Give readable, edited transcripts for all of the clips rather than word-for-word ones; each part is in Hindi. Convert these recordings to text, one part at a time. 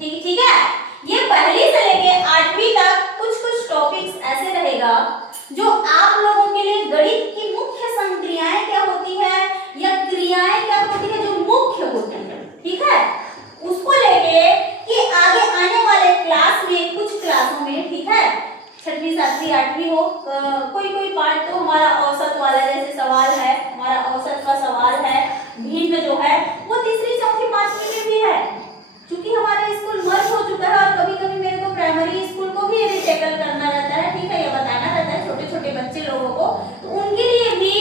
ठीक ठीक है। ये पहली से लेके 8वीं तक कुछ कुछ टॉपिक्स ऐसे रहेगा जो आप लोगों के लिए गणित की मुख्य संक्रियाएं क्या होती है या क्रियाएं क्या होती है जो मुख्य होती है, ठीक है, उसको लेके कि आगे आने वाले क्लास में कुछ क्लासों में, ठीक है, 6वीं 7वीं 8वीं हो, कोई पार्ट तो हमारा औसत वाला जैसे सवाल है, हमारा औसत का सवाल है, भिन्न जो है वो तीसरी चौथी 5वीं में भी है। क्योंकि हमारा स्कूल मर्ज हो चुका है और कभी कभी मेरे को प्राइमरी स्कूल को भी यदि टैकल करना रहता है, ठीक है, ये बताना रहता है छोटे छोटे बच्चे लोगों को, तो उनके लिए भी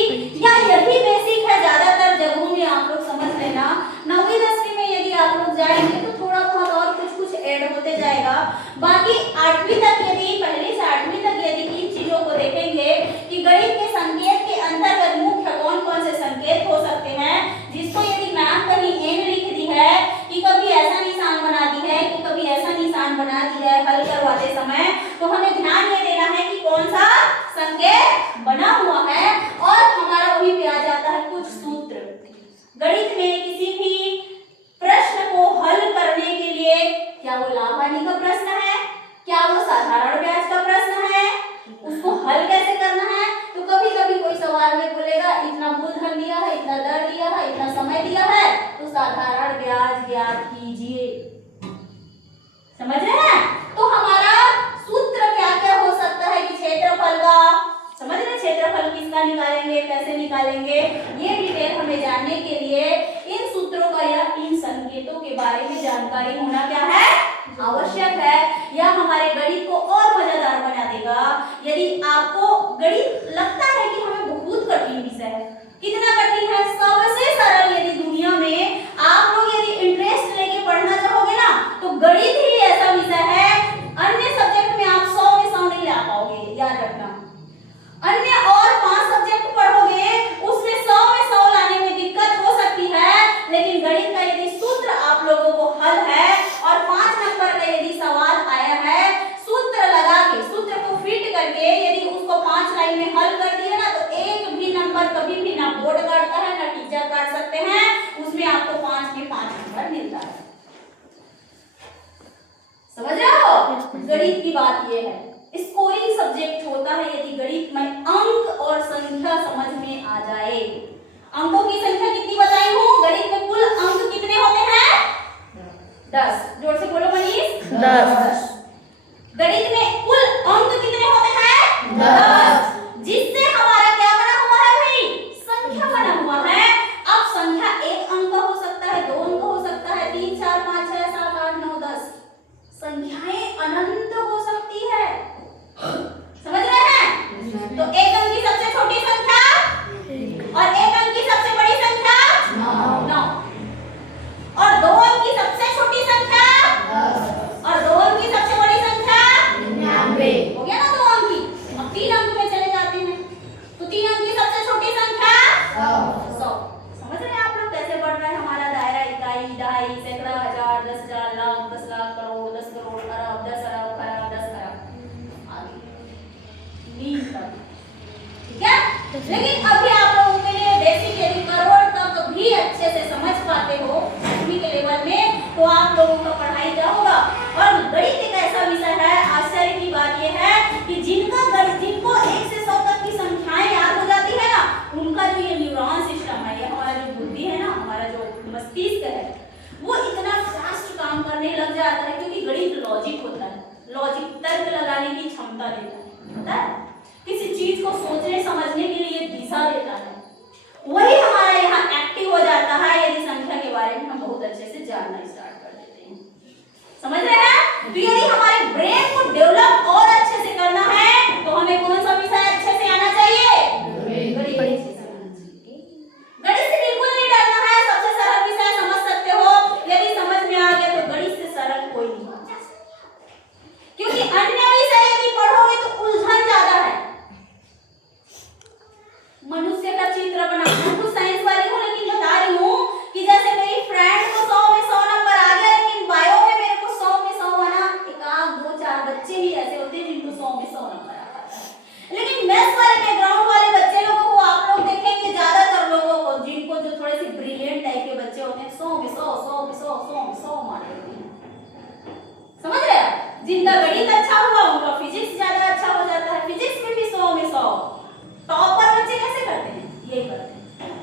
या यही बेसिक है, ज्यादातर जगहों में आप लोग समझ लेना। 9वीं 10वीं में यदि आप लोग जाएंगे तो थोड़ा बहुत और कुछ कुछ ऐड होते जाएगा। बाकी 8वीं तक यदि पहली से 8वीं तक यदि इन चीजों को देखेंगे कि गणित के संकेत के अंतर्गत मुख्य कौन कौन से संकेत हो सकते हैं, जिसको यदि मैम कहीं एन लिख दी है कि कभी ऐसा निशान बना दी है कि कभी ऐसा निशान बना दी है हल करवाते समय, तो हमें ध्यान ये देना है कि कौन सा संकेत बना हुआ है। और हमारा वही पे आ जाता है कुछ सूत्र। गणित में किसी भी प्रश्न को हल करने के लिए, क्या वो लाभ हानि का प्रश्न है, क्या वो साधारण ब्याज का प्रश्न है, उसको हल कैसे करना है, तो कभी कभी कोई सवाल में बोलेगा इतना मूलधन दिया है, इतना दर दिया है, इतना समय दिया है, तो साधारण ब्याज ज्ञात कीजिए। समझ रहे हैं? तो हमारा सूत्र क्या क्या हो सकता है कि क्षेत्रफल का, समझ रहे हैं, क्षेत्रफल किसका निकालेंगे, कैसे निकालेंगे, ये डिटेल हमें जानने के लिए इन सूत्रों का या इन संकेतों के बारे में जानकारी होना क्या है, आवश्यक है। यह हमारे गणित को और मजेदार बना देगा। यदि आपको गणित लगता है कि हमें बहुत कठिन विषय है, कितना कठिन है, सबसे सरल यदि दुनिया में आप लोग यदि इंटरेस्ट लेके पढ़ना चाहोगे ना, तो गणित ही ऐसा विषय है, अन्य सब्जेक्ट में आप 100 में 100 नहीं ला पाओगे, याद रखना। अन्य और 5 सब्जेक्ट पढ़ोगे उसमें 100 में 100 लाने में दिक्कत हो सकती है, लेकिन गणित का यदि सूत्र आप लोगों को हल है और 5 नंबर का यदि सवाल आया है, सूत्र लगा के, सूत्र को फिट करके यदि उसको 5 लाइन में हल कर दिया ना, तो एक भी नंबर कभी भी ना बोर्ड काटता है ना टीचर काट सकते हैं, उसमें आपको 5 में 5 नंबर मिलता है। समझ रहे हो? गणित की बात ये है, स्कोरिंग सब्जेक्ट होता है यदि गणित में अंक और संख्या समझ में आ जाए। अंकों की संख्या कितनी बताई हूँ? गणित में कुल अंक कितने होते हैं? 10। जोर से बोलो मनीष। 10। गणित में कुल अंक कितने होते हैं? 10। जिससे हमारा क्या बना हुआ है भाई? संख्या बना हुआ है। अब संख्या एक अंक का हो सकता है, 2 अंक हो सकता है, 3 4 5 6 7 8 9 10, संख्याएं अनंत हो सकती है। समझ रहे हैं? तो एक अंक की सबसे छोटी संख्या और एक अंक की सबसे बड़ी संख्या 9, और 2 अंक की सबसे छोटी संख्या 10, और 2 अंक की सबसे बड़ी संख्या 99। हो गया ना 2 अंक की। अब 3 अंक में चले जाते हैं, तो 3 अंक की सबसे छोटी संख्या 100। समझ रहे हैं आप लोग कैसे बढ़ रहा है हमारा दायरा? इकाई, दहाई, सैकड़ा, हजार, 10,000, लाख, 10 लाख, करोड़, 10 करोड़, अरब, 10 अरब, खरब, 10 खरब, ठीक है। लेकिन अभी आप लोगों के लिए बेसिक यदि करोड़ तक भी अच्छे से समझ पाते हो 10वीं के लेवल में, तो आप लोगों का पढ़ाई क्या होगा। और गणित एक ऐसा विषय है, आश्चर्य की बात यह है कि जिनको 1 से 100 तक की संख्याएं याद हो जाती है ना, उनका जो ये न्यूरॉन सिस्टम है, ये हमारा जो बुद्धि है ना, हमारा जो मस्तिष्क है, वो इतना फास्ट काम करने लग जाता है, क्योंकि गणित लॉजिक होता है, लॉजिक तर्क लगाने की क्षमता देता है, पता है, किसी चीज को सोचने समझने के लिए दिशा देता है। वही हमारा यहाँ एक्टिव हो जाता है यदि संख्या के बारे में हम बहुत अच्छे से जानना स्टार्ट कर देते हैं। समझ रहे हैं? तो यदि हमारे ब्रेन को डेवलप और अच्छे से करना है, तो हमें कौन सा विषय अच्छे से आना चाहिए? गणित। गणित से बिल्कुल नहीं डरना है, सबसे सरल विषय समझ सकते हो, यदि समझ में आ गया तो गणित से सरल कोई नहीं, क्योंकि अन्य विषय यदि पढ़ोगे तो उलझन ज्यादा है। मनुष्य का चित्र बनाना, कुछ साइंस वाली हूँ लेकिन बता रही हूँ कि जैसे मेरी फ्रेंड को 100 में 100 नंबर आ गया, लेकिन बायो में मेरे को 100 में 100 जिनका गणित अच्छा हुआ उनका फिजिक्स ज्यादा अच्छा हो जाता है, फिजिक्स में भी 100 में 100। टॉपर बच्चे कैसे करते हैं? ये करते हैं,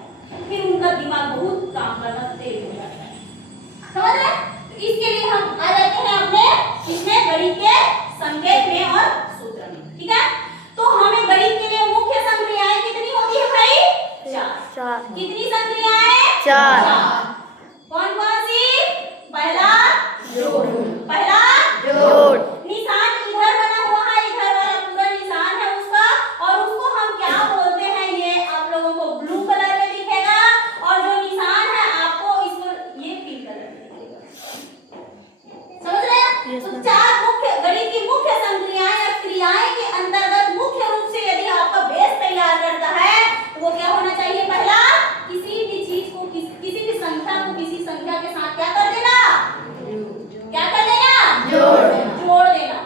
फिर उनका दिमाग बहुत काम करना तेज हो जाता है। समझ रहे? तो इसके लिए हम आ जाते हैं अपने इसमें गणित के संकेत में और सूत्र में। ठीक है, तो हमें गणित के लिए मुख्य संक्रियाएं कितनी होती है भाई? 4। कितनी संक्रियाएं? 4। कौन कौन सी? पहला जोड़, पहला जोड़, निशान इधर बना हुआ है, इधर वाला पूरा निशान है उसका, और उसको हम क्या बोलते हैं ये आप लोगों को ब्लू कलर में दिखेगा, और जो निशान है आपको इसको ये पिंक कलर में दिखेगा। समझ रहे हैं? तो 4 मुख्य गणित की मुख्य संक्रियाएं या क्रियाएं के अंतर्गत मुख्य रूप से यदि आपका बेस तैयार करता है तो वो क्या होना चाहिए? पहला, किसी भी चीज को किसी भी संख्या को किसी संख्या के साथ क्या कर देना? क्या कर देना? जोड़ देना।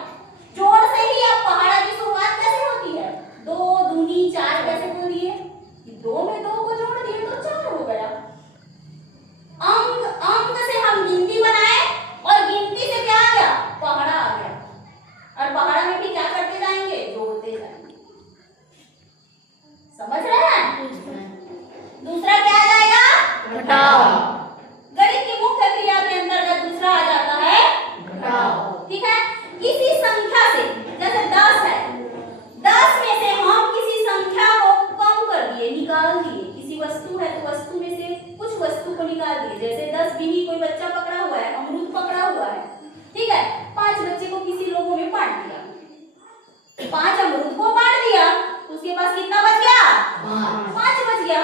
जोड़ से ही अब पहाड़ा की शुरुआत कैसे होती है? 2 दूनी 4 कैसे बोल दिए? 2 में 2 को जोड़ दिए तो 4 हो गया। अंक से हम गिनती बनाए और गिनती से क्या आ गया? पहाड़ा आ गया, और पहाड़ा में भी क्या करते जाएंगे? जोड़ते जाएंगे। समझ रहे हैं? दूसरा क्या आ जाएगा? घटाव। गणित की मुख्य क्रिया के अंतर्गत दूसरा आ जाता है घटाव। ठीक है, किसी संख्या से, जैसे 10 है, 10 में से हम किसी संख्या को कम कर दिए, निकाल दिए। किसी वस्तु है तो वस्तु में से कुछ वस्तु को निकाल दिए। जैसे 10 बिनी कोई बच्चा पकड़ा हुआ है, अमरूद पकड़ा हुआ है, ठीक है, 5 बच्चे को किसी लोगों में बांट दिया, 5 अमरूद को बांट दिया, तो उसके पास कितना बच गया? 5 बच गया।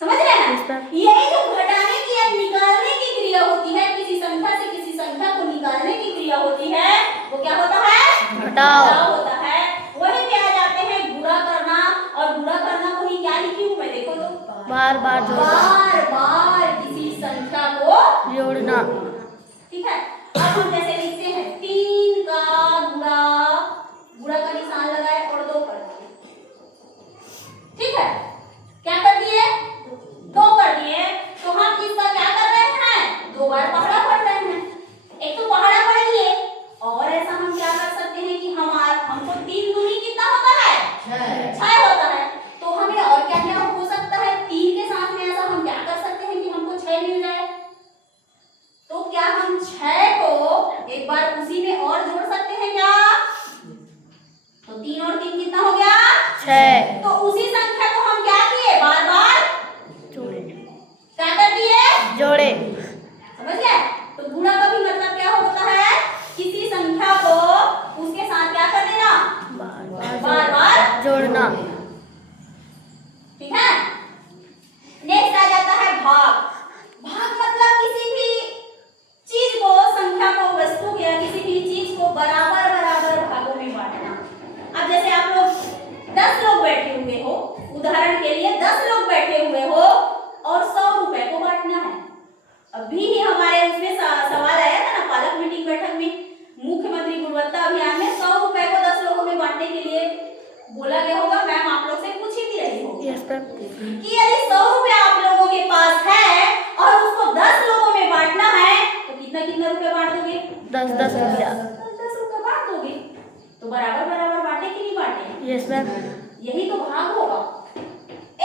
समझ रहे हैं? यही जो घटाने की या निकालने की क्रिया होती है, किसी संख्या से किसी संख्या को निकालने की क्रिया होती है, वो क्या होता है? घटाव होता है। वही पे आ जाते हैं गुणा करना, और गुणा करना को ही क्या लिखी हूं मैं? देखो तो बार बार किसी संख्या को जोड़ना। ठीक है, अब हम जैसे लिखते हैं 3 का गुणा का निशान लगाए और 2 कर दिए। ठीक है, क्या कर दिए? 2 कर दिए, तो हम इसका क्या कर रहे हैं? 2 बार पहाड़ा पढ़ रहे हैं। एक तो पहाड़ा पढ़ लिए, और ऐसा हम क्या कर सकते हैं कि हमको 3 दूनी कितना होता है? 6 होता है। तो हमें और क्या क्या हो सकता है? 3 के साथ में ऐसा हम क्या कर सकते हैं कि हमको 6 मिल जाए? तो क्या हम 6 को एक बार उसी में और जोड़ सकते हैं क्या? तो 3 और 3 कितना हो गया? 6। तो उसी संख्या को हम क्या किए? बार बार जोड़े। क्या कर दिए? जोड़े। समझ गए? तो गुणा का भी मतलब क्या होता है? किसी संख्या को उसके साथ क्या कर देना? बार बार जोड़ना। ठीक है, नेक्स्ट आ जाता है भाग। भाग मतलब किसी भी चीज को, संख्या को, वस्तु या किसी भी चीज को बराबर बराबर भागों में बांटना। अब जैसे आप लोग 10 लोग बैठे हुए हो, उदाहरण के लिए 10 लोग बैठे हुए हो और 100 रुपए को बांटना है। अभी ही हमारे उसमें सवाल आया था ना पालक मीटिंग बैठक में, मुख्यमंत्री गुणवत्ता अभियान में 100 रुपए को 10 लोगों में बांटने के लिए बोला गया होगा। मैम आप लोग से पूछ ही भी रही होगी कि यदि 100 रुपए आप लोगों के पास है और उसको 10 लोगों में बांटना है तो कितना कितना रुपए बांट दोगे? 10 रुपया। 10 रुपए बांट दोगे, तो बराबर बराबर बांटे कि नहीं बांटे? Yes ma'am. यही तो भाग होगा।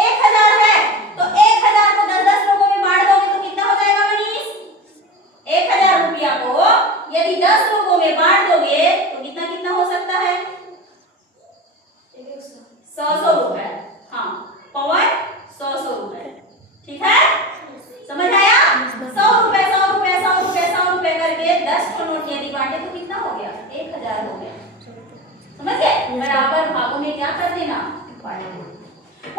1000 है तो 1000 को 10 लोगों में बांट दोगे तो कितना हो जाएगा मनीष? 1000 रुपया को यदि 10 लोगों में बांट दोगे तो कितना कितना हो सकता है? 100 रुपए। हाँ, पवन 100 रुपए। ठीक है, समझ आया? 100 रुपए 100 रुपए 100 रुपए 100 रुपए करके 10 को नोट यदि बांटे तो कितना हो गया? 1000 हो गया। समझ गए? बराबर भागों में क्या कर देना?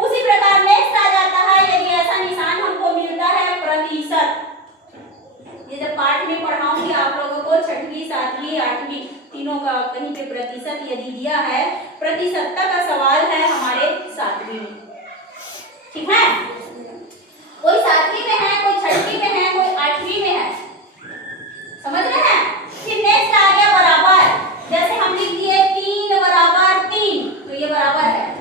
उसी प्रकार नेक्स्ट आ जाता है, यदि ऐसा निशान हमको मिलता है प्रतिशत। ये जब पाठ में पढ़ाऊंगी आप लोगों को 6वीं 7वीं 8वीं तीनों का कहीं पे प्रतिशत यदि दिया है, प्रतिशतता का सवाल है हमारे 7वीं में। ठीक है, कोई 7वीं में है, कोई 6वीं में है, कोई 8वीं में है। समझ रहे हैं? फिर नेक्स्ट आ गया बराबर। जैसे हम लिख दिए 3 बराबर 3, तो ये बराबर है।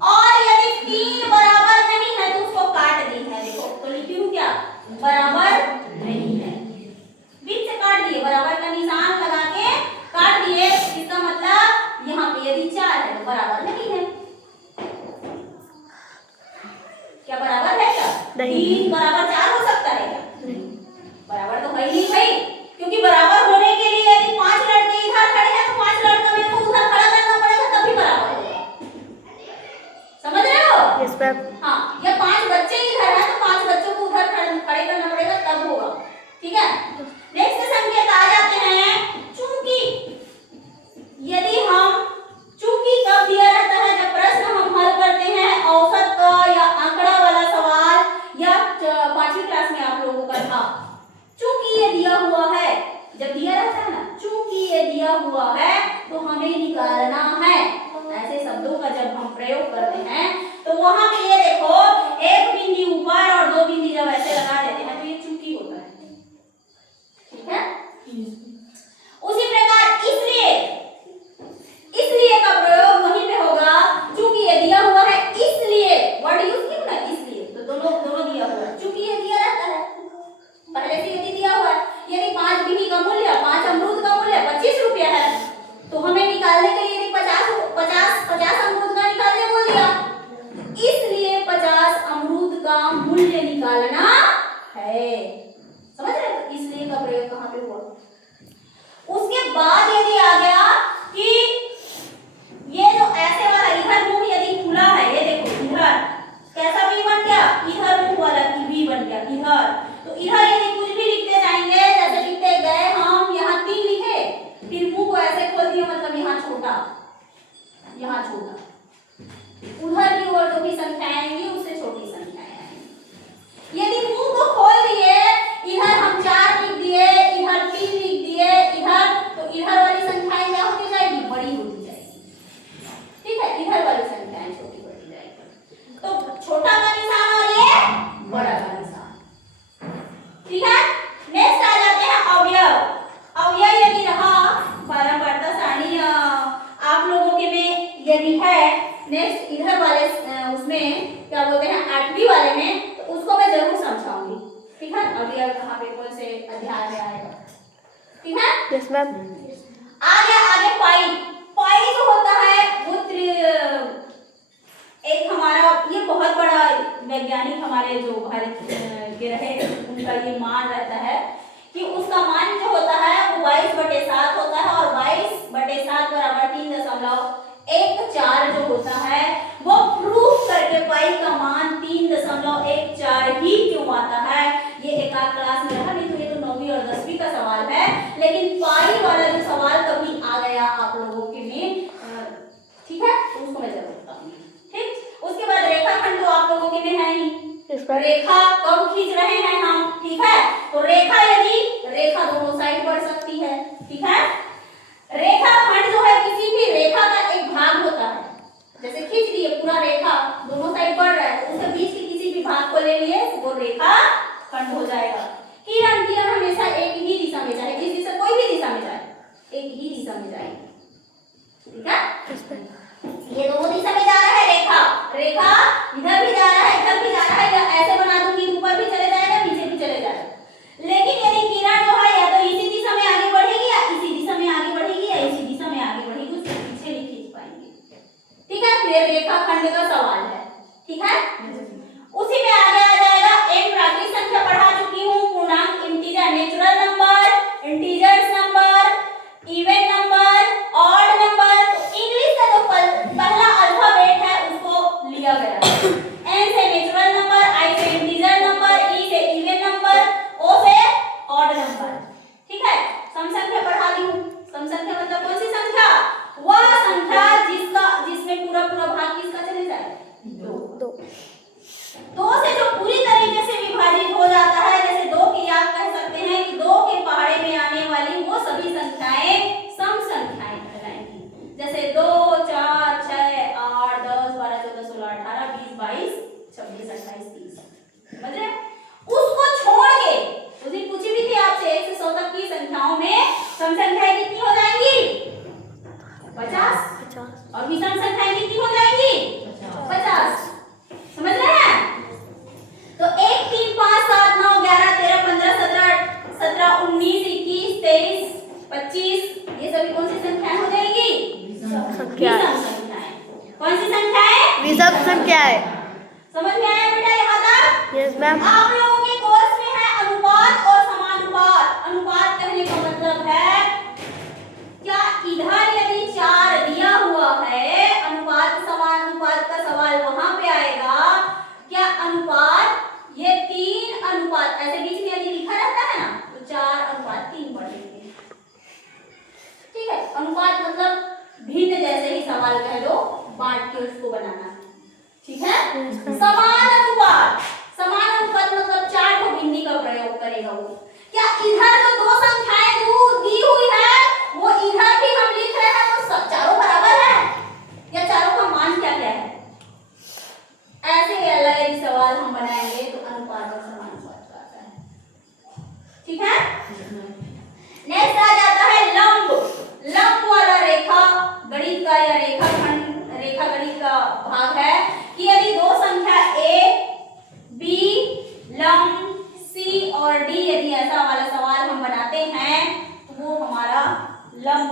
और यदि 3 बराबर नहीं है तो उसको काट दी है। देखो तो लिखी हूँ क्या? बराबर नहीं है, बीच से काट दिए, बराबर का निशान लगा के हमें निकालना है। ऐसे शब्दों का जब हम प्रयोग करते हैं तो वहां पे ये देखो एक बिंदी ऊपर और दो बिंदी जब ऐसे लगा देते हैं तो ये चूकी होता है, ठीक है। उसी प्रकार इसलिए का प्रयोग वहीं पे होगा, चूंकि ये दिया हुआ है इसलिए वर्ड यूज किया ना, इसलिए तो दोनों दिया हुआ है, चूंकि ये दिया रहता है पहले से यदि दिया हुआ है। यदि 5 बिही का मूल्य 5 अमरूद का मूल्य 25 रुपया है तो हमें निकालने के लिए 50 अमरूद का निकालने बोल दिया, इसलिए 50 अमरूद का मूल्य निकालना है। समझ रहे हो इसलिए का प्रयोग कहां पे हुआ। उसके बाद यदि आ गया कि ये जो ऐसे वाला इधर मुंह यदि खुला है, ये देखो इधर कैसा भी बन गया, इधर मुंह वाला की भी बन गया इधर, तो इधर यदि कुछ भी लिखते जाएंगे, जैसे लिखते गए हम यहाँ 3 लिखे, फिर मुंह को ऐसे खोल दिया मतलब यहाँ छोटा, उधर की ओर जो भी संख्याएं आएंगी उससे छोटी संख्याएं आएंगी। यदि मुंह को खोल दिए, इधर हम 4 लिख दिए, इधर 3 लिख दिए, इधर तो इधर वाली संख्याएं क्या होती जाएगी, बड़ी होती जाएगी, ठीक है। इधर वाली संख्याएं छोटी होती जाएगी, तो छोटा का निशान और ये बड़ा का निशान, ठीक है। नेक्स्ट आ जाते हैं अवयव यदि रहा बारंबारता सारणी आप लोगों के में यदि है, नेक्स्ट इधर वाले उसमें क्या बोलते हैं 8वीं वाले में, तो उसको मैं जरूर समझाऊंगी, ठीक है। अवयव कहाँ पे कौन से अध्याय में आएगा, ठीक है। Yes ma'am. आगे पाई जो होता है वो एक हमारा ये बहुत बड़ा वैज्ञानिक हमारे जो भारत के रहे उनका ये मान रहता है कि उसका मान जो होता है वो 22/7 होता है, और 22/7 बराबर 3.14 जो होता है वो प्रूफ करके पाई का मान 3.14 ही क्यों आता है। ये एक आध क्लास में रहा, नहीं तो ये तो 9वीं और 10वीं का सवाल है, लेकिन पाई वाला जो सवाल कभी आ गया आप लोगों के में, ठीक है, उसको मैं जरूर बताऊंगी, ठीक। उसके बाद रेखाखंड तो आप लोगों के में है ही, रेखा कब खींच रहे हैं हम, ठीक है। तो रेखा दोनों साइड बढ़ सकती है, ठीक है। रेखाखंड जो है किसी भी रेखा का एक भाग होता है, जैसे खींच दिए पूरा रेखा दोनों साइड बढ़ रहा है, तो उसके बीच के किसी भी भाग को ले लिए वो रेखा खंड हो जाएगा। किरण हमेशा एक ही दिशा में जाए, जिस दिशा कोई भी दिशा में जाए एक ही दिशा में जाएगी, ठीक है। ये दोनों दिशा में जा रहा है रेखा इधर भी जा रहा है इधर भी जा रहा है, या ऐसे बना दूंगी ऊपर भी चले जाएगा नीचे भी चले जाएगा, लेकिन यदि किरण जो है या तो इसी दिशा में आगे बढ़ेगी या इसी दिशा में आगे बढ़ेगी या इसी दिशा में आगे बढ़ेगी, उसके पीछे नहीं खींच पाएंगे, ठीक है। फिर रेखाखंड का सवाल है, ठीक है। उसी में आगे आ जाएगा एक प्राकृतिक संख्या पढ़ा चुकी हूँ, पूर्णांक, integer, natural number, integers number, even number, odd number. तो इंग्लिश का जो पहला अल्फाबेट है उसको लिया गया है, एन से नेचुरल नंबर, आई से इंटीजर नंबर, ई से इवन नंबर, ओ से ऑड नंबर, ठीक है। सम संख्या पढ़ा दी हूँ। सम संख्या मतलब कौन सी संख्या, वह संख्या जिसमें पूरा भाग किसका चले जाए, 2 से जो पूरी तरीके से विभाजित हो जाता है, जैसे 2 की आप कह सकते हैं कि 2 के पहाड़े में आने वाली वो सभी संख्याएं सम संख्याएं कहलाएंगी, जैसे 2, 4, 6, 8, 10, 12, 14, 16, 18, 20, 22, 26, 28, 30, समझ रहे। उसको छोड़ के उस दिन पूछी भी थी आपसे 1 से 100 तक की संख्याओं में सम संख्याएं कितनी हो जाएंगी, 50, और विषम संख्याएं कितनी हो जाएंगी, 50, समझ रहे हैं। तो 1, 3, 5, 7, 9, 11, 13, 15, 17, 19, 21, 23, 25, ये सभी कौन सी संख्याएं हो जाएगी, विषम संख्याएं। कौन सी संख्याएं, विषम संख्याएं। समझ में आया बेटा यहाँ तक? Yes ma'am. आप लोगों के कोर्स में है अनुपात और समानुपात। अनुपात कहने का मतलब है क्या इधर यदि 4 दिया हुआ है, अनुपात समानुपात का सवाल वहां पे आएगा, क्या अनुपात ये 3 अनुपात ऐसे बीच में यदि लिखा रहता है ना तो 4:3 पढ़ेंगे, ठीक है। अनुपात मतलब भिन्न, जैसे ही सवाल कह लो बांट के उसको बनाना, ठीक है। समान अनुपात मतलब 4 को बिंदी का प्रयोग करेगा वो, क्या इधर जो 2 संख्याएं दी हुई है वो इधर भी हम लिख रहे हैं तो 4 भाग है कि यदि दो संख्या a, b, लंब c और d, यदि ऐसा वाला सवाल हम बनाते हैं तो वो हमारा लंब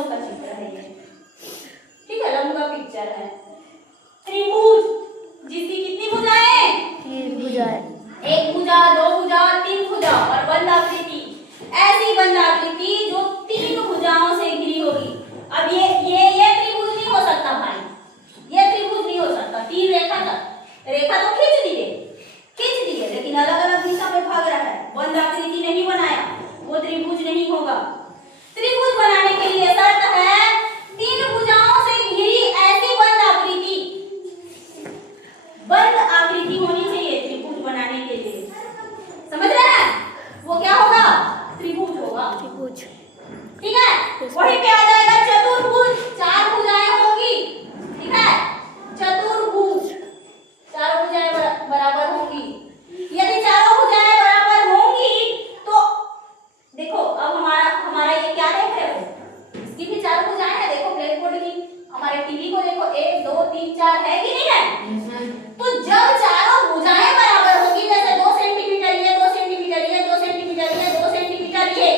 का चित्र है ये, ठीक है, लंब का पिक्चर है। त्रिभुज जिसकी कितनी भुजाएं? 3 भुजाएं, एक भुजा, दो भुजा, तीन भुजा और बंद आकृति, ऐसी बंद आकृति जो 3 भुजाओं से घिरी होगी। अब ये त्रिभुज नहीं हो सकता भाई, ये त्रिभुज नहीं हो सकता। 3 रेखा तो खींच दिए लेकिन अलग अलग दिशा में भाग रहा है, बंद आकृति नहीं बनाया, वो त्रिभुज नहीं होगा। त्रिभुज बनाने के लिए शर्त है 3 भुजाओं से घिरी ऐसी बंद आकृति होनी चाहिए त्रिभुज बनाने के लिए, समझ रहे हैं? वो क्या होगा? त्रिभुज होगा। त्रिभुज, ठीक है, वहीं पे आ जाएगा चतुर्भुज, 4 भुजाएं होंगी, ठीक है, चतुर्भुज, 4 भुजाएं बराबर होंगी। यदि चारों भुजाएं बराबर होंगी तो देखो अब हमारा ये क्या देख रहे हो, इसकी भी 4 भुजाएं हैं, देखो ब्लैक बोर्ड की, हमारे टीवी को देखो, 1 2 3 4 है कि नहीं है? तो जब चारों भुजाएं बराबर होगी, जैसे 2 सेंटीमीटर ये, 2 सेंटीमीटर ये, 2 सेंटीमीटर ये, 2 सेंटीमीटर ये,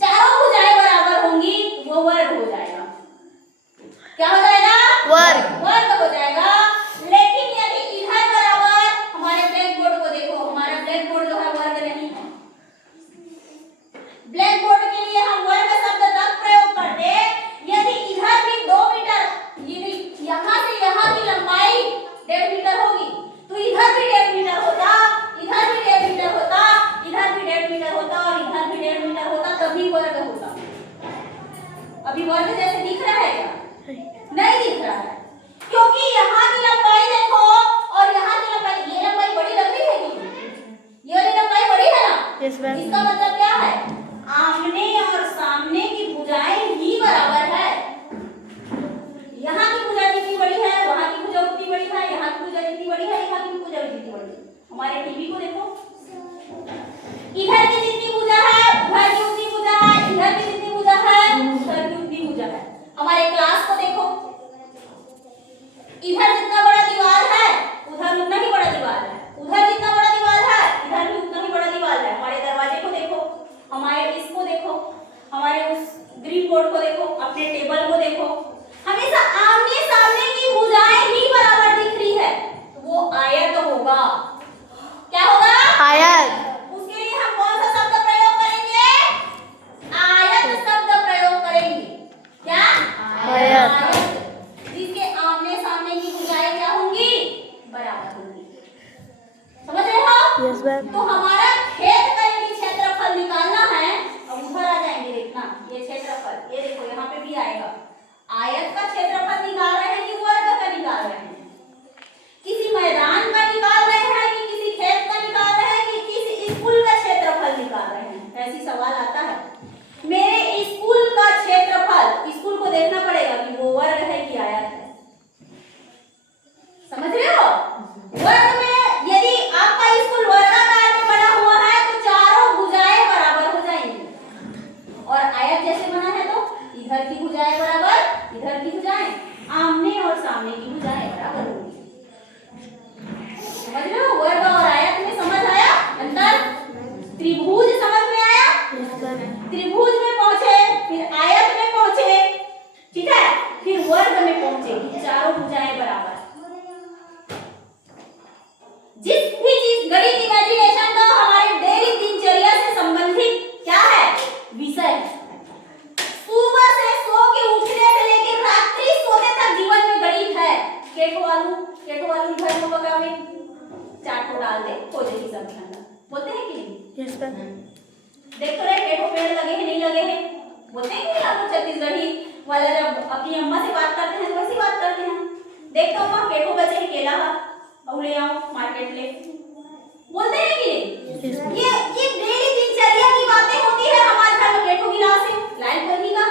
चारों भुजाएं बराबर होंगी, वो वर्ग हो जाएगा। क्या हो जाएगा? वर्ग हो जाएगा। लेकिन यदि इधर बराबर, हमारे ब्लैक बोर्ड को देखो, हमारा ब्लैक बोर्ड जो है वर्ग नहीं है। ब्लैक बोर्ड के लिए हम वर्ग शब्द तब प्रयोग करते यदि इधर भी 2 मीटर, यदि यहाँ से यहाँ की लंबाई 1.5 मीटर होगी तो इधर भी 1.5 मीटर होता, इधर भी 1.5 मीटर होता, इधर भी 1.5 मीटर होता और इधर भी 1.5 मीटर होता, तभी वर्ग होता। अभी वर्ग जैसे दिख रहा है क्या? नहीं दिख रहा है, क्योंकि यहाँ की लंबाई देखो और यहाँ की लंबाई, ये लंबाई बड़ी लग रही है कि ये वाली लंबाई बड़ी है ना? Yes ma'am. इसका मतलब क्या है? आमने और सामने की भुजाएं ही बराबर है। यहाँ की भुजा जितनी बड़ी है, वहाँ की भुजा उतनी बड़ी है, यहाँ की भुजा जितनी बड़ी है, यहाँ की भुजा जितनी बड़ी है। हमारे टीवी को देखो, इधर की जितनी भुजा है उधर की उतनी भुजा है, इधर की जितनी भुजा है उधर की उतनी भुजा है। हमारे क्लास को देखो, इधर जितना बड़ा दीवार है उधर उतना ही बड़ा दीवार है, उधर जितना बड़ा दीवार है इधर भी उतना ही बड़ा दीवार है। हमारे दरवाजे को देखो, हमारे इसको देखो, हमारे उस ग्रीन बोर्ड को देखो, अपने टेबल को देखो, हमेशा आमने सामने की भुजाएं ही बराबर दिख रही है, तो वो आयत होगा। क्या होगा? आयत। उसके लिए हम कौन सा शब्द प्रयोग करेंगे? आयत शब्द प्रयोग करेंगे। क्या? आयत। जिसके आमने सामने की भुजाएं क्या होंगी? बराबर होंगी। समझ रहे हो? Yes ma'am. तो हमारा खेत का यदि क्षेत्रफल निकालना है, अब ऊपर आ जाएंगे, देखना ये क्षेत्रफल, ये देखो यहाँ पे भी आएगा। आयत का क्षेत्रफल निकाल रहे हैं कि वर्ग का निकाल रहे हैं? किसी मैदान का निकाल रहे हैं कि किसी खेत का निकाल रहे हैं कि किसी स्कूल का क्षेत्रफल निकाल रहे हैं? ऐसी सवाल आता है। मेरे स्कूल का क्षेत्रफल, स्कूल को देखना पड़ेगा कि वो वर्ग है कि आयत है। समझ रहे हो? वर्ग में यदि आपका स्कूल वर्गाकार में बना हुआ है तो चारों भुजाएं बराबर हो जाएंगी, और आयत जैसे बना है तो इधर की भुजाएं बराबर, इधर की भुजाएं, आमने और सामने की भुजाएं बराबर होंगी। समझ रहे हो? वर्ग और आयत में समझ आया अंतर? त्रिभुज समझ में आया? त्रिभुज में पहुंचे, फिर आयत में पहुंचे, ठीक है, फिर वर्ग में पहुंचे, चारों भुजाएं बराबर। जिस भी चीज गणित इमेजिनेशन का हमारे डेली दिनचर्या से संबंधित क्या है? विषय है। सुबह से सो के उठने से लेकर रात्रि सोने तक जीवन में गणित है। केठो आलू घर में पका में चाट को डाल दे, हो जाएगी सब्जी। बोलते हैं कि नहीं? Yes ma'am. देख तो रहे केठो पेड़ लगे हैं नहीं लगे हैं? बोलते हैं कि आप छत्तीसगढ़ी वाला जब अपनी अम्मा से बात करते हैं तो वैसी बात करते हैं। देखो अम्मा केठो बचे हैं, केला है और ले आओ मार्केट ले, बोलते हैं कि नहीं? ये डेली दिनचर्या की बातें होती है हमारे घर में। केठो गिलास है, लाइन बनी का,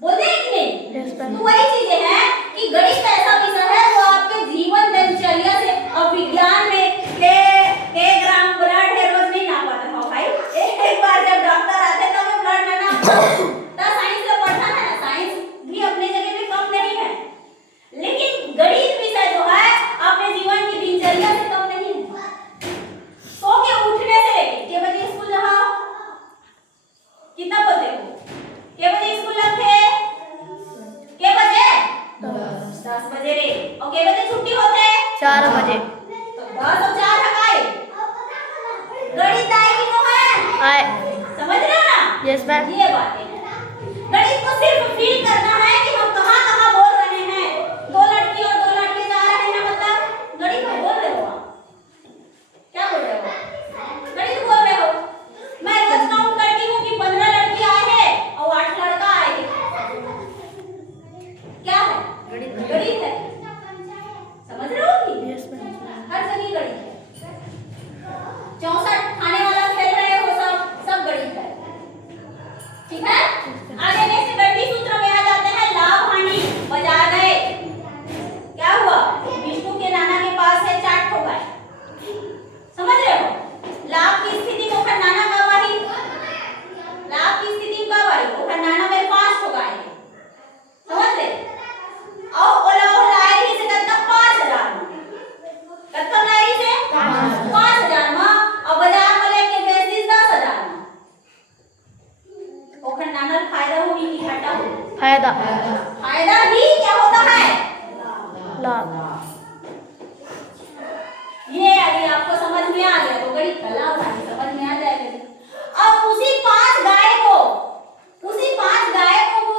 बोलते हैं कि नहीं? तो वही चीजें हैं कि गणित ऐसा विषय है जो आपके जीवन दिनचर्या से, और विज्ञान में के ग्राम ब्लड है रोज नहीं नापा था भाई। एक बार जब डॉक्टर आते तब मैं ब्लड में नापता, तब साइंस का पढ़ा है ना, साइंस भी अपने जगह पे कम नहीं है। Yes ma'am. ये बातें हैं। गणित को सिर्फ फील करना है कि हम कहाँ बोल रहे हैं। दो लड़की और दो लड़के जा रहे हैं, मतलब गणित में बोल रहे हो आप। क्या बोल रहे हो? गणित बोल रहे हो। मैं रोज काउंट करती हूँ कि 15 लड़की आए हैं और 8 लड़का आए हैं। क्या है? गणित है। समझ रहे हो कि यस मैम। हर जगह गणित है। 64 खाने वाला खेल रहे हो, सब गणित है। ठीक है। आगे नेक्स्ट गणितीय सूत्र में आ जाते हैं लाभ हानि। बाजार गए, क्या हुआ? विष्णु के नाना के पास से चाट हो गए। समझ रहे हो? लाभ की स्थिति को फिर नाना कब आई? लाभ की स्थिति कब आई? वो फिर नाना मेरे पास हो गए। समझ रहे? और ओला लायरी से कब तक 5000 कब लायरी से 5000 में और बाजार में लेके बेच दी 10000 में। ओखर नाना फायदा होगी कि घाटा होगी? फायदा। फायदा ही क्या होता है? लाभ। ये अभी आपको समझ में आ गया तो गणित का लाभ हानि समझ में आ जाएगा। अब उसी 5 गाय को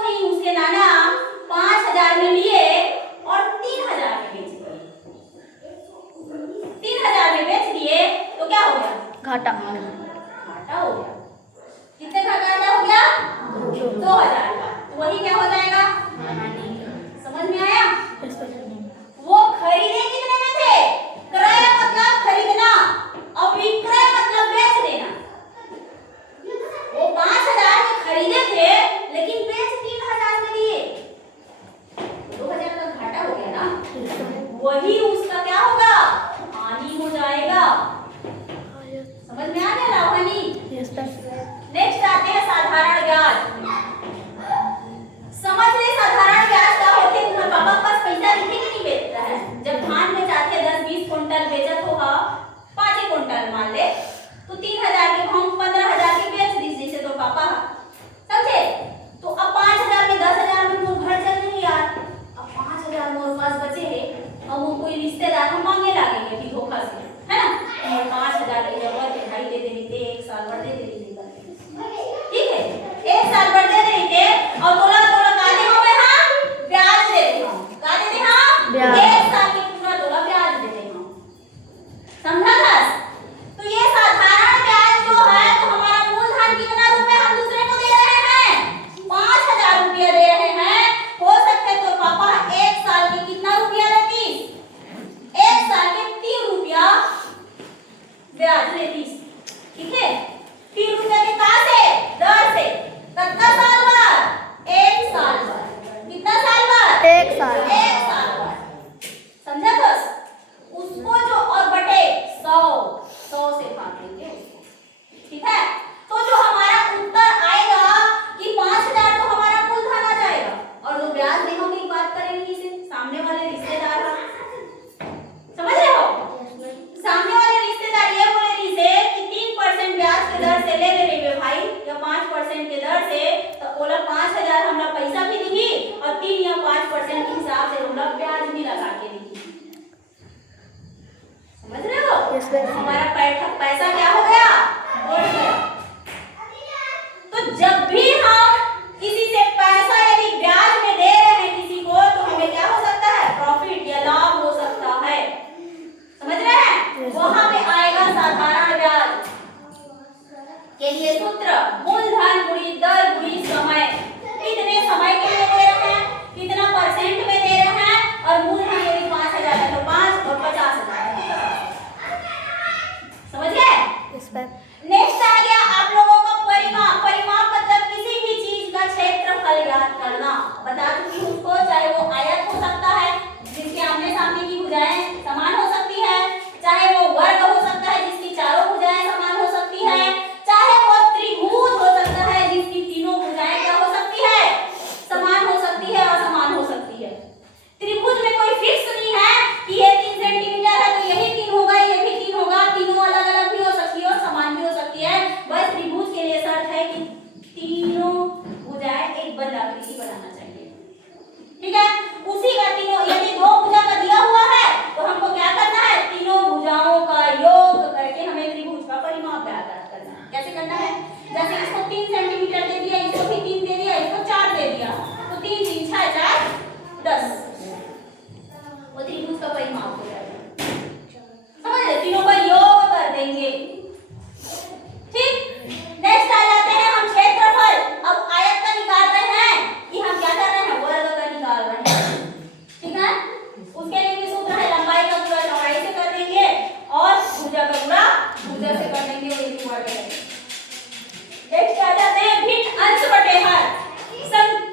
ही उसके नाना 5000 में लिए और 3000 में बेच दिए। 3000 में बेच दिए तो क्या हो गया? घाटा। घाटा हो गया। कितने का घाटा हो गया? 2000 का। तो वही क्या हो जाएगा? समझ में आया? Yes ma'am. वो खरीदे कितने में थे? क्रय मतलब खरीदना और विक्रय मतलब 10, वो त्रिभुज का परिमाप हो जाएगा। समझ रहे? तीनों का योग कर देंगे। ठीक, नेक्स्ट आ जाते हैं हम क्षेत्रफल। अब आयत का निकाल रहे हैं कि हम क्या कर रहे हैं, वर्ग का निकाल रहे हैं। ठीक है, उसके लिए भी सूत्र है, लंबाई का पूरा चौड़ाई से कर देंगे और भुजा का पूरा भुजा से कर देंगे। वो एक वर्ग है। नेक्स्ट आ जाते हैं भिन्न अंश बटे हर।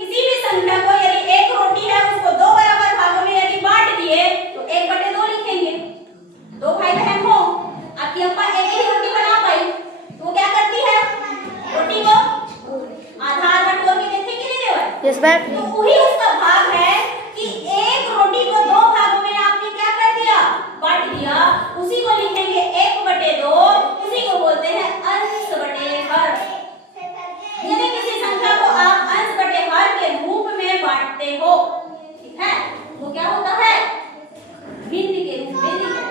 किसी भी संख्या को यदि एक रोटी है उसको दो बराबर भागों में यदि बांट दिए तो 1/2 लिखेंगे। दो भाई बहन हो, आपकी अम्मा एक ही रोटी बना पाई तो वो क्या करती है, रोटी को आधा आधा तोड़ के देते कि नहीं देवर? Yes ma'am. तो वही उसका भाग है कि एक रोटी को दो भागों में आपने क्या कर दिया, बांट दिया। उसी को लिखेंगे 1/2। उसी को बोलते हैं अंश बटे हर। यदि किसी संख्या को आप अंश बटे हर के रूप में बांटते हो, ठीक है, वो क्या होता है, भिन्न के रूप में लिखा है।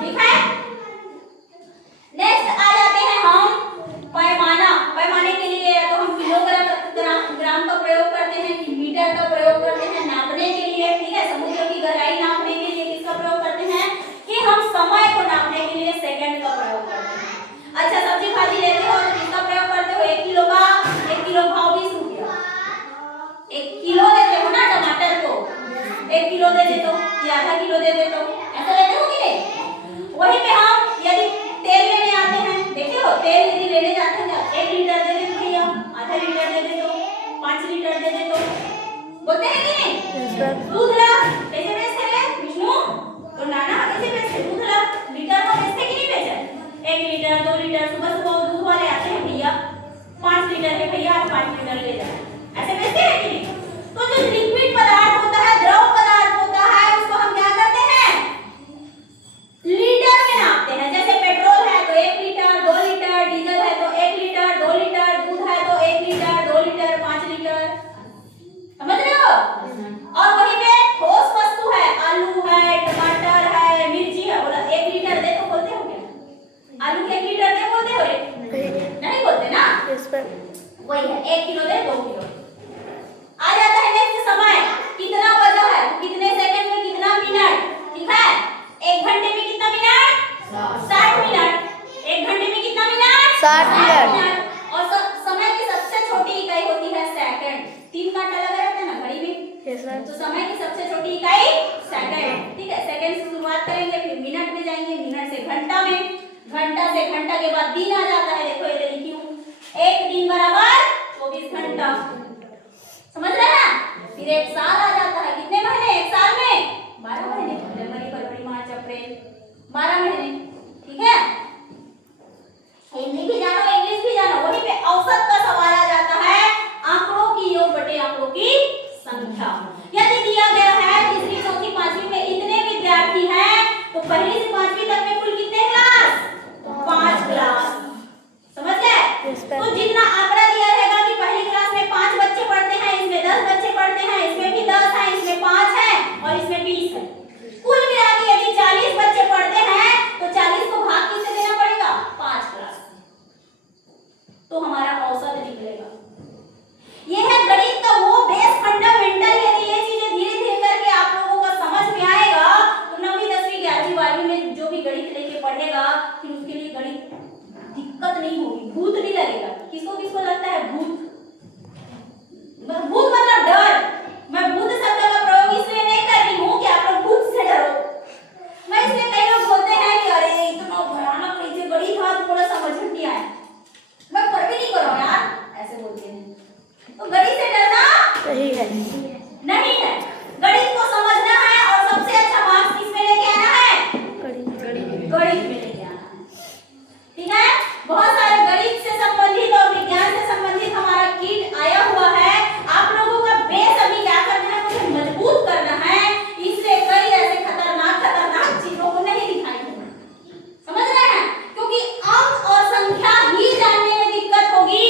ठीक है, नेक्स्ट आ जाते हैं हम पैमाना। पैमाने के लिए तो हम किलोग्राम ग्राम का प्रयोग करते हैं, मीटर का प्रयोग करते हैं नापने के लिए। ठीक है, समुद्र की गहराई नापने के लिए किसका प्रयोग करते हैं, कि हम समय को नापने के लिए सेकंड का प्रयोग करते हैं। अच्छा, सब्जी भाजी लेते हो तो किसका प्रयोग करते हो, 1 किलो का। 1 किलो भाव 20 रुपया। 1 किलो देते हो ना टमाटर को, 1 किलो दे देते हो या आधा किलो दे देते हो, ऐसा लेते हो कि नहीं? वहीं पे हम यदि तेल लेने आते हैं, देखे हो, तेल यदि लेने जाते हैं 1 लीटर दे देते भैया, आधा लीटर दे देते हो, 5 लीटर दे देते हो, बोलते हैं कि नहीं? दूध ला कैसे बेचते हैं विष्णु, तो नाना कैसे बेचते, दूध ला लीटर को बेचते कि नहीं बेचते? 1 लीटर 2 लीटर सुबह सुबह दूध वाले आते हैं भैया 5 लीटर के भैया 5 लीटर ले जाए, ऐसे बेचते हैं कि नहीं? तो जो लिक्विड पदार्थ होता है, द्रव पदार्थ होता है, उसको हम क्या करते हैं, लीटर में नापते हैं। जैसे पेट्रोल है तो 1 लीटर 2 लीटर, डीजल है तो 1 लीटर 2 लीटर, दूध है तो 1 लीटर 2 लीटर 5 लीटर। समझ रहे हो? और वहीं पे ठोस वस्तु है, आलू है, टमाटर है, मिर्ची है, बोला 1 लीटर दे तो बोलते हो क्या? आलू के 1 लीटर दे बोलते हो रे? नहीं बोलते ना। Yes ma'am. वही है, 1 किलो दे 2 किलो। आ जाता है नेक्स्ट समय, कितना बजा है, कितने सेकंड में कितना मिनट। ठीक है, 1 घंटे में कितना मिनट, 60 मिनट। 1 घंटे में कितना मिनट, 60 मिनट। और समय की सबसे छोटी इकाई होती है सेकंड। 3 कांटा लगा रहता है ना घड़ी में, यस मैम। तो समय की सबसे छोटी इकाई सेकंड। ठीक है, सेकंड से शुरुआत करेंगे, फिर मिनट में जाएंगे, मिनट से घंटा में, घंटा से घंटा के बाद दिन आ जाता है। देखो ये लिखी हूं, 1 दिन बराबर 24 घंटा। समझ रहे हैं? फिर 1 साल आ जाता है, कितने महीने 1 साल में, 12 महीने, जनवरी फरवरी मार्च अप्रैल, 12 महीने। ठीक है, हिंदी भी जानो इंग्लिश भी जानो। वहीं पे औसत का सवाल आ जाता है, आंकड़ों की योग बटे आंकड़ों की संख्या। यदि दिया गया है तीसरी चौथी पांचवी में इतने विद्यार्थी हैं तो पहली से पांचवी तक में कुल कितने क्लास, 5 क्लास। समझ गए? तो जितना आंकड़ा दिया रहेगा कि पहली क्लास में 5 बच्चे पढ़ते हैं, इसमें 10 बच्चे पढ़ते हैं, इसमें भी 10 हैं, इसमें 5 हैं और इसमें 20 है, कुल मिला के यदि 40 बच्चे पढ़ते हैं तो 40 को भाग किससे देना पड़ेगा, 5 क्लास, तो हमारा औसत निकलेगा। ये है गणित का वो बेस फंडामेंटल। यदि ये चीजें धीरे धीरे करके आप लोगों को समझ में आएगा तो 9वीं 10वीं 11वीं 12वीं में जो भी गणित लेके पढ़ेगा फिर उसके लिए गणित दिक्कत नहीं होगी, भूत नहीं लगेगा। किसको किसको लगता है भूत, भूत मतलब डर। मैं भूत शब्द का प्रयोग इसलिए नहीं कर रही हूँ कि आप लोग भूत से डरो। मैं इसलिए कई लोग बोलते हैं कि अरे इतना भयानक नीचे गणित था तो थोड़ा समझ नहीं आया, मैं पर भी नहीं करो यार, ऐसे बोलते हैं। तो गणित से डरना सही है नहीं है, गणित को समझना है और सबसे अच्छा मार्क्स किसमें लेके आना है, गणित में लेके आना है। ठीक है, बहुत सारे गणित से संबंधित और विज्ञान से संबंधित हमारा किट आया हुआ है। आप लोगों का बेस अभी क्या करना है, मुझे मजबूत करना है, इसलिए कई ऐसे खतरनाक चीजों को नहीं दिखाई है। समझ रहे हैं? क्योंकि अंक और संख्या ही जानने में दिक्कत होगी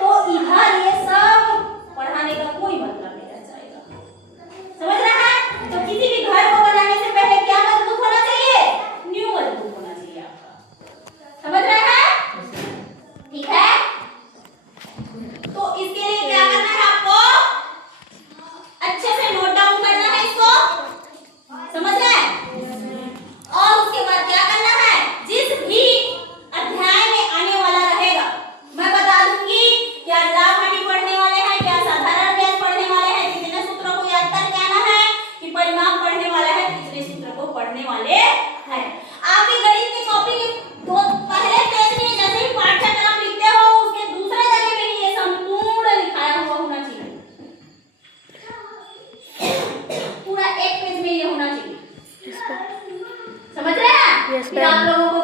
तो इधर ये सब पढ़ाने का कोई मतलब नहीं रहता। फिर आप लोगों को